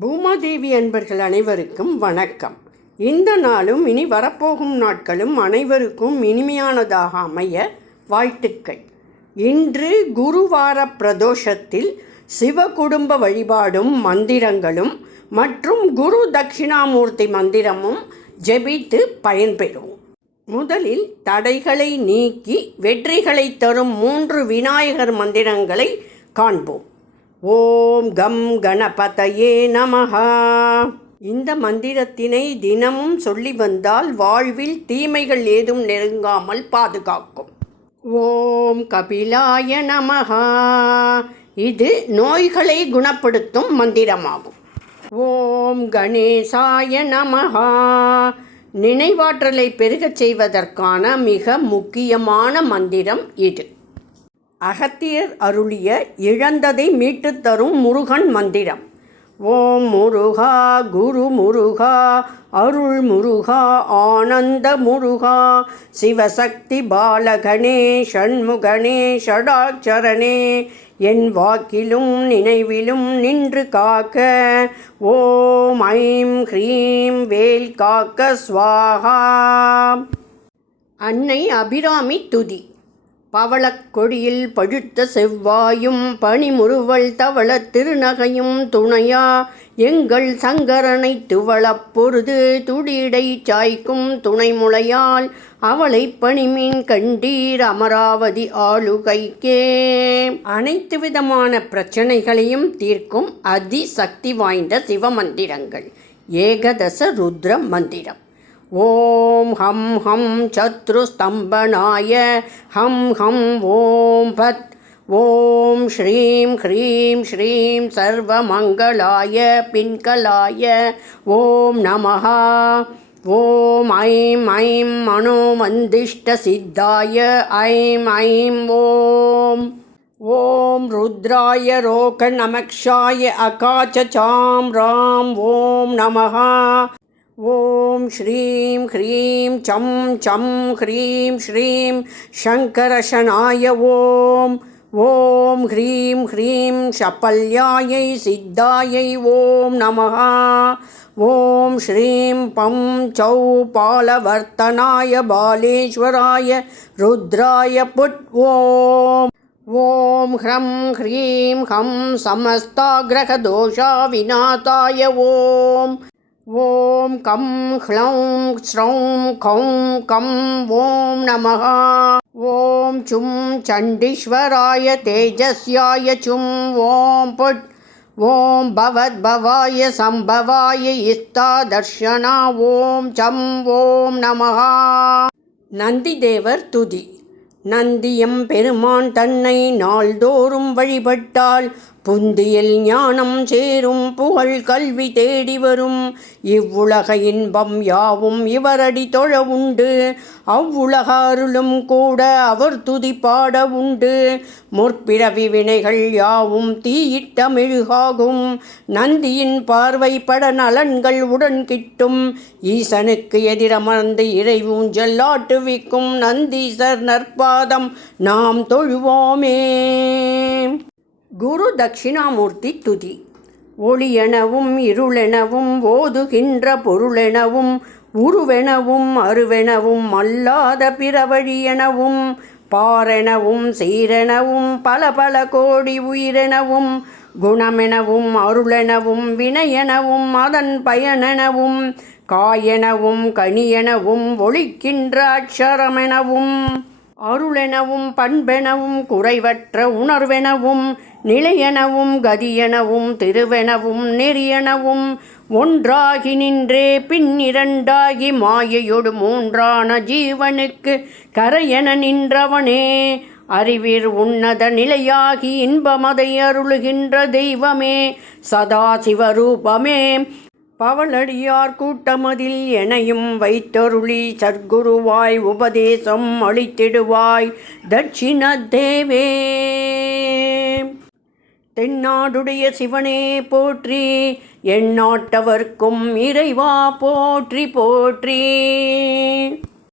பூமாதேவி அன்பர்கள் அனைவருக்கும் வணக்கம். இந்த நாளும் இனி வரப்போகும் நாட்களும் அனைவருக்கும் இனிமையானதாக அமைய வாழ்த்துக்கள். இன்று குருவார பிரதோஷத்தில் சிவ குடும்ப வழிபாடும் மந்திரங்களும் மற்றும் குரு தட்சிணாமூர்த்தி மந்திரமும் ஜெபித்து பயன்பெறுவோம் முதலில் தடைகளை நீக்கி வெற்றிகளை தரும் மூன்று விநாயகர் மந்திரங்களை காண்போம். ஓம் கம் கணபதயே நமஹா. இந்த மந்திரத்தினை தினமும் சொல்லி வந்தால் வாழ்வில் தீமைகள் ஏதும் நெருங்காமல் பாதுகாக்கும். ஓம் கபிலாய நமஹா. இது நோய்களை குணப்படுத்தும் மந்திரமாகும். ஓம் கணேசாய நமஹா. நினைவாற்றலை பெருகச் செய்வதற்கான மிக முக்கியமான மந்திரம் இது. அகத்தியர் அருளிய இழந்ததை மீட்டுத் தரும் முருகன் மந்திரம். ஓம் முருகா குரு முருகா அருள் முருகா ஆனந்த முருகா சிவசக்தி பாலகணே ஷண்முகனே ஷடாட்சரனே என் வாக்கிலும் நினைவிலும் நின்று காக்க. ஓம் ஐம் ஹ்ரீம் வேல் காக்க ஸ்வாஹா அன்னை அபிராமி துதி. பவளக்கொடியில் பழுத்த செவ்வாயும் பனிமுறுவல் தவள திருநகையும் துணையா எங்கள் சங்கரனை துவளப் பொருது துடிடை சாய்க்கும் துணைமுளையால் அவளை பணிமீன் கண்டீர் அமராவதி ஆளுகைக்கே. அனைத்து விதமான பிரச்சனைகளையும் தீர்க்கும் அதிசக்தி வாய்ந்த சிவமந்திரங்கள். ஏகதச ருத்ர மந்திரம். ஓம் ஹம் ஹம் சத்ருஸ்தம்பனாய ஹம் ஹம் ஓம் பத் ஓம் ஸ்ரீம் ஹ்ரீம் ஸ்ரீம் சர்வமங்களாய பின்கலாய ஓம் நமஹா. ஓம் ஐம் ஐம் மனோமந்திஷ்ட சித்தாய ஐம் ஐம் ஓம். ஓம் ருத்ராய ரோக நமக்ஷாய அகாச்ச ராம் ஓம் நமஹா. ஓம் ஸ்ரீம் ஹ்ரீம் சம் சம் ஹ்ரீம் ஸ்ரீம் சங்கரஷனாய ஓம். ஓம் ஹ்ரீம் ஹ்ரீம் சபல்யாயை சித்தாயை ஓம் நமஹா. ஓம் ஸ்ரீம் பம் சௌ பாலவர்த்தனாய பாலேஸ்வராய ருத்ராய புட் ஓம். ஓம் ஹ்ரம் ஹ்ரீம் ஹம் சமஸ்தாகிரகதோஷா விநாசாய ஓம். ஓம் கம் ஹ்ளௌம் ஸ்ரௌம் கௌம் கம் ஓம் நம ஓம் சும் சண்டீஸ்வராய தேஜஸ்யாய சும் ஓம் புட். ஓம் பவத்பவாய சம்பவாய இஸ்தா தர்ஷனா ஓம் சம் ஓம் நம நந்தி தேவர் துதி. நந்தியம் பெருமான் தன்னை நாள்தோறும் வழிபட்டால் புந்தியில் ஞானம் சேரும் புகழ் கல்வி தேடி வரும். இவ்வுலக இன்பம் யாவும் இவரடி தொழ உண்டு. அவ்வுலக அருளும் கூட அவர் துதி பாட உண்டு. முற்பிறவி வினைகள் யாவும் தீயிட்ட மெழுகாகும். நந்தியின் பார்வை பட நலன்கள் உடன் கிட்டும். ஈசனுக்கு எதிரமர்ந்து இறைவூஞ்சல்லாட்டுவிக்கும் நந்தீசர் நற்பாதம் நாம் தொழுவோமே. குரு தட்சிணாமூர்த்தி துதி. ஒளியெனவும் இருளெனவும் ஓதுகின்ற பொருளெனவும் உருவெனவும் அருவெனவும் அல்லாத பிறவழியெனவும் பாரெனவும் சீரெனவும் பல பல கோடி உயிரெனவும் குணமெனவும் அருளெனவும் வினையெனவும் அதன் பயனெனவும் காயெனவும் கனியெனவும் ஒழிக்கின்ற அக்ஷரமெனவும் அருளெனவும் பண்பெனவும் குறைவற்ற உணர்வெனவும் நிலையெனவும் கதியெனவும் திருவெனவும் நெறியெனவும் ஒன்றாகி நின்றே பின் இரண்டாகி மாயையொடு மூன்றான ஜீவனுக்கு கரையென நின்றவனே. அறிவிற் உன்னத நிலையாகி இன்பமதை அருளுகின்ற தெய்வமே சதாசிவரூபமே பவளடியார் கூட்டமதில் எனையும் வைத்தருளி சர்க்குருவாய் உபதேசம் அளித்திடுவாய் தட்சிண தேவே. தென்னாடுடைய சிவனே போற்றி எந்நாட்டவர்க்கும் இறைவா போற்றி போற்றி.